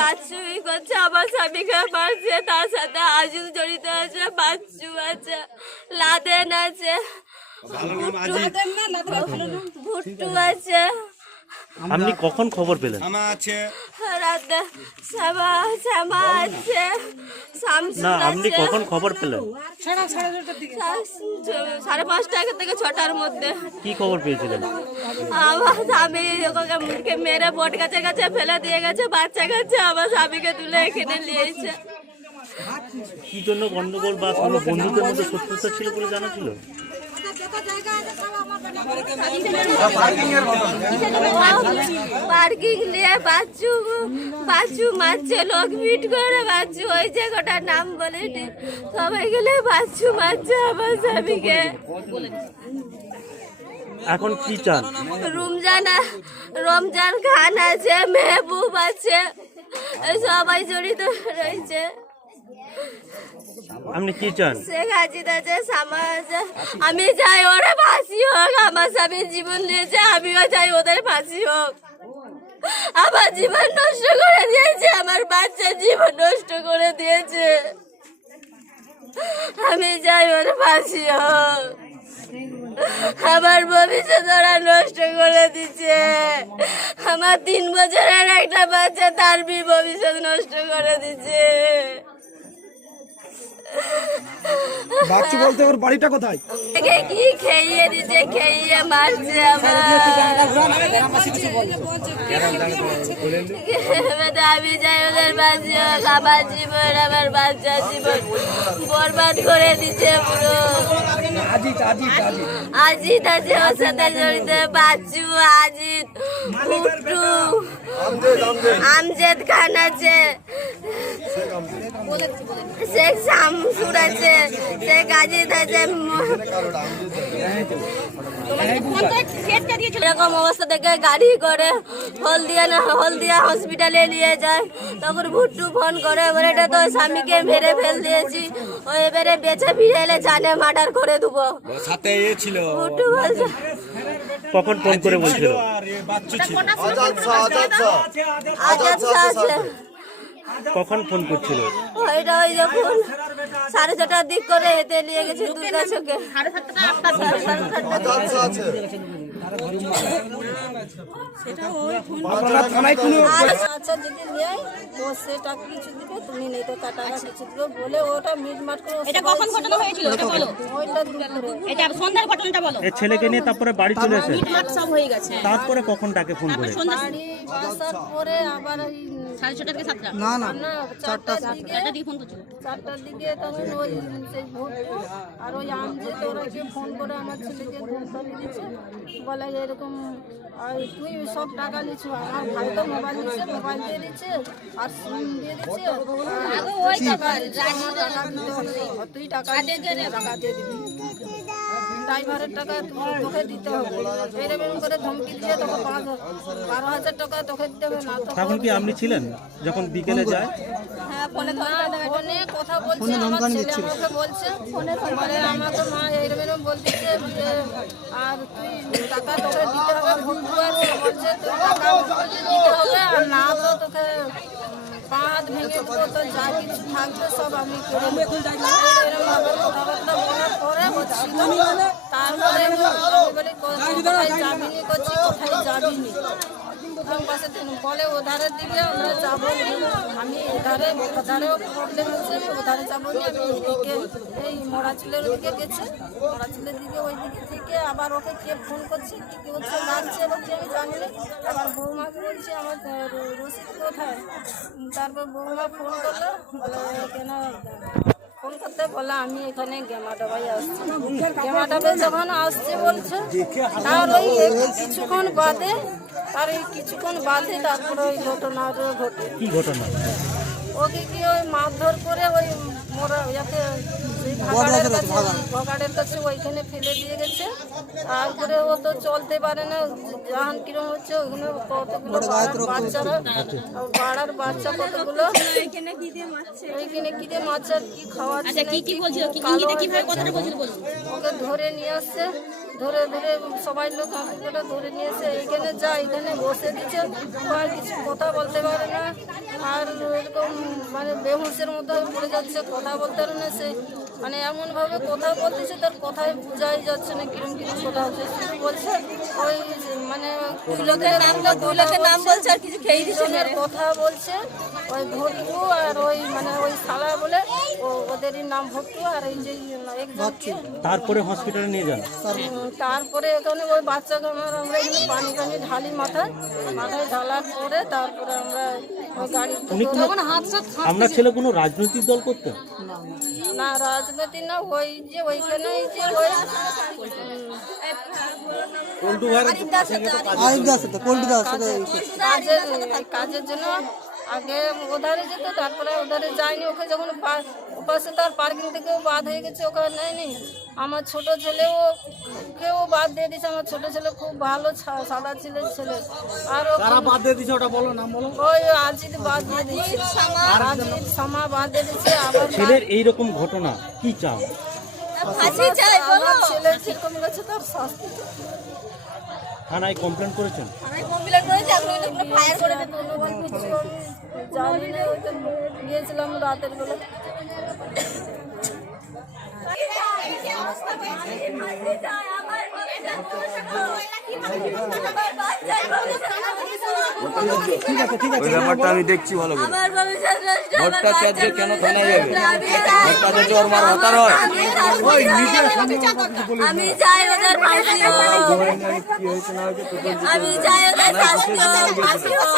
বাচ্চুই করছে, আমার স্বামীকে মারছে, তার সাথে আজুল জড়িত আছে, বাচ্চু আছে, লাদেন আছে, ভুট্টু আছে। আপনি কখন খবর পেলেন? রাতে শ্যামা আছে, না, আপনি কখন খবর পেলেন? 5:30 থেকে 6টার মধ্যে। কি খবর পেয়েছিলেন? আমার স্বামী ওকে মেরে বট গাছের কাছে ফেলে দিয়ে গেছে, বাচ্চা কাছে আমার স্বামীকে তুলে এখানে নিয়েছে। কি জন্য গন্ডগোল বা কোনো বন্ধুদের মধ্যে শত্রুতা ছিল বলে জানা ছিল? পার্কিং নিয়ে বাচ্চু মারছে, লোক মিট করে বাচ্চু, ওই জায়গাটার নাম বলে সবাই গেলে বাচ্চু মারছে আমার স্বামীকে। এখন কি চান? রমজান খান আছে, মেহবুব আছে, সবাই জড়িত রয়েছে। আপনি কি চান? শেখ হাসিনা আছে, সামা আছে, আমি চাই ওরা ফাঁসি হোক। আমার স্বামী জীবন দিয়েছে, আমিও চাই ওদের ফাঁসি হোক। আমার জীবন নষ্ট করে দিয়েছে, আমার বাচ্চার জীবন নষ্ট করে দিয়েছে, আমি চাই ওর ফাঁসি হোক। আমার ভবিষ্যৎ ওরা নষ্ট করে দিচ্ছে, আমার 3 বছরের একটা বাচ্চা, তার ভবিষ্যৎ নষ্ট করে দিচ্ছে। বাচ্চু বলতে ওর বাড়িটা কোথায়? কি খেয়ে দিচ্ছে, খেয়ে মারছে আমার। আমি চাই ওদের বাঁচি হোক, আমার জীবন, আমার বাচ্চার জীবন বরবাদ করে দিচ্ছে পুরো। আজিত আছে ওর সাথে জড়িত, বাচ্চু, আজিত, ভুট্টু, আমজেদ খান আছে, শেখ শামসুর আছে, শেখ আজিদ আছে। এরকম অবস্থা থেকে গাড়ি করে হলদিয়া হসপিটালে নিয়ে যায়। তখন ভুট্টু ফোন করে বলে, এটা তো স্বামীকে মেরে ফেল দিয়েছি, ও এবারে বেঁচে ফিরে এলে জানে মার্ডার করে দেবো। ভুট্টু বলছে। কখন ফোন করে বলছিল? আজাদ আছে। কখন ফোন করছিল? ওইটা ওই যখন 6:30টার দিক করে এতে নিয়ে গেছে দুর্গা চোখে। 7:30 ছেলেকে নিয়ে তারপরে বাড়ি চলে এসে তারপরে কখন তাকে ফোন করে? পরে আবার 6:30 থেকে 7টা না 4টার দিকে তখন ওই সেই ভুট্টু আর ওই আমজেদ ওরাকে ফোন করে আমার ছেলেকে ধমকানি দিচ্ছে, বলে এরকম তুই সব টাকা নিচ্ছ, আমার ভাই তো মোবাইল নিচ্ছে, মোবাইল দিয়ে দিচ্ছে আর সিম দিয়ে দিচ্ছে, তুই টাকা দিয়ে দিবি, ড্রাইভারের টাকা তোকে দিতে হবে, এরকম করে ধমকি দিয়ে তোকে 12,000 টাকা তোকে দিতে হবে না। তখন কি আপনি ছিলেন যখন বিকেলে যায়? হ্যাঁ, ফোনে কথা বলছে, আমার ছেলে আমাকে বলছে, বলে আমাকে মা এরকম বলতেছে আর তুই টাকা তোকে দিতে হবে, ভুট্টু আছে বলছে তুই টাকা দিতে হবে, আর না তো তোকে হাত ভেঙে দেবো, তো যা কিছু থাকবে সব আমি করে দেবো। কথাবার্তা বলার পরে তারপরে কোথায় যাবিনি করছি, কোথায় যাবিনি বলে ওধারের দিকে আমরা যাবো, আমি ওধারেও প্রবলেম হচ্ছে, আমি ওধারে যাবো না, আমি এদিকে এই মোড়াচুলের দিকে গেছি, মোড়াচুলের দিকে ওই দিকে থেকে আবার ওকে কে ফোন করছে, কি হচ্ছে মারছে বলছে আমি জানি না, আবার বৌমাকে বলছি আমার রসিদ কোথায়, তারপর বৌমা ফোন করলো, বলে কেন ফোন করতে, বলে আমি এখানে গেমাডাবাই আসছি, গেমাডাবাই যখন আসছে বলছে, তার ওই কিছুক্ষণ বাদে তারপরে ওই ঘটনাটা ঘটে। কি ঘটনা? ওকে কি ওই মারধর করে ওই মোরা ইয়াকে সেই ভাগাড়ের কাছে ওইখানে ফেলে দিয়ে গেছে। তারপরে ও তো চলতে পারে না, জাহান কিরম হচ্ছে ওইখানে কতগুলো বাচ্চারা, পাড়ার বাচ্চা কতগুলো ওইখানে কি দিয়ে মারছে আর কি খাওয়াচ্ছে, ওকে ধরে নিয়ে আসছে, ধরে সবাই লোক হাসপাতালে ধরে নিয়ে এসে এইখানে এখানে বসে দিচ্ছে, আর কিছু কথা বলতে পারে না, আর এরকম মানে বেহুশের মধ্যে পড়ে যাচ্ছে, কথা বলতে পারে না। সে মানে এমনভাবে কথা বলতেছে তার কথাই বোঝাই যাচ্ছে না কিরম কথা হচ্ছে। শুধু বলছে ওই মানে নাম বলছে আর কিছু খেয়ে দিচ্ছে কথা বলছে, ওই ভট্টু আর ওই মানে ওই শালা বলে ওদেরই নাম ভট্টু আর এই যে একজনকে। তারপরে হসপিটালে নিয়ে যান। তারপরে এখানে ওই বাচ্চাকে আমরা এখানে পানি ঢালি মাথায় ঢালার পরে তারপরে আমরা ওই গাড়ি আমরা ছেলে কোনো রাজনৈতিক দল করতে না, রাজনীতি না, ওই যে ওইখানে যে ওই কাজের জন্য আগে ওধারে যেত, তারপরে ওধারে যায়নি, ওকে যখন ওপাশে তার পার্কিং থেকেও বাদ হয়ে গেছে, ওকে নেয়নি। আমার ছোট ছেলেও কেউ বাদ দিয়ে দিয়েছে, আমার ছোট ছেলে খুব ভালো সাদা ছেলে। আর বাদ দিয়ে দিয়েছে ওটা বলো, নাম বলো। ওই আজিদ বাদ দিয়ে দিয়েছে, আজিদ সামা বাদ দিয়ে দিয়েছে। আবার ছেলের এইরকম ঘটনা কি চাও? ছেলে সেরকম গেছে তার শাস্তি। থানায় কমপ্লেন করেছেন? জানি না, ওই তো গিয়েছিলাম রাতের বেলা। ওই ব্যাপারটা আমি দেখছি ভালো করে। ভট্টাচার্য কেন থানায় যাবে? ভট্টাচার্য ওর মার হতার হয়। আমি চাই ওদের ফাঁসি হোক, আমি চাই ওদের ফাঁসি হোক।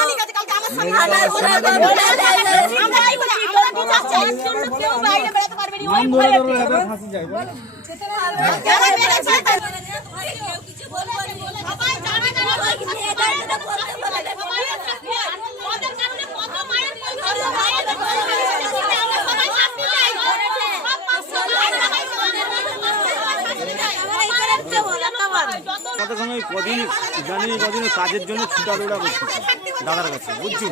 আমাদের সঙ্গে কদিন জানি কদিন কাজের জন্য ছুটাদৌড়া করতেছে দাদার কাছে, বুঝছো?